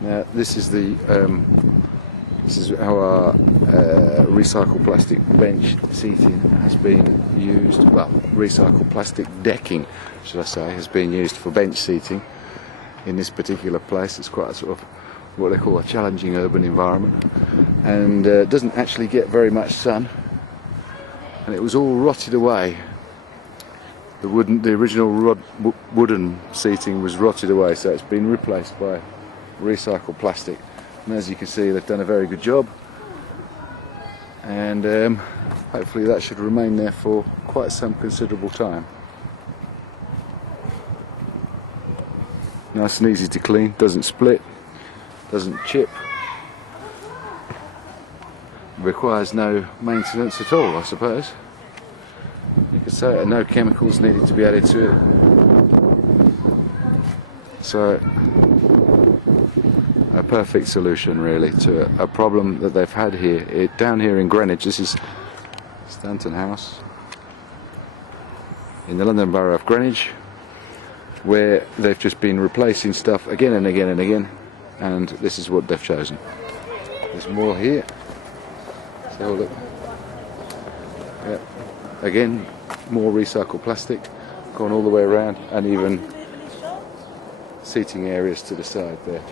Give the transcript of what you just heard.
Now this is how our recycled plastic bench seating has been used. Well, recycled plastic decking, should I say, has been used for bench seating in this particular place. It's quite a sort of what they call a challenging urban environment, and doesn't actually get very much sun. And it was all rotted away. The original wooden seating was rotted away, so it's been replaced by recycled plastic. And as you can see, they've done a very good job, and hopefully that should remain there for quite some considerable time. Nice and easy to clean, doesn't split, doesn't chip, requires no maintenance at all, I suppose. You could say no chemicals needed to be added to it. So a perfect solution really to a problem that they've had here. Down here in Greenwich, this is Stanton House in the London Borough of Greenwich, where they've just been replacing stuff again and again and again, and this is what they've chosen. There's more here. So look, yeah, again, more recycled plastic gone all the way around, and even seating areas to the side there.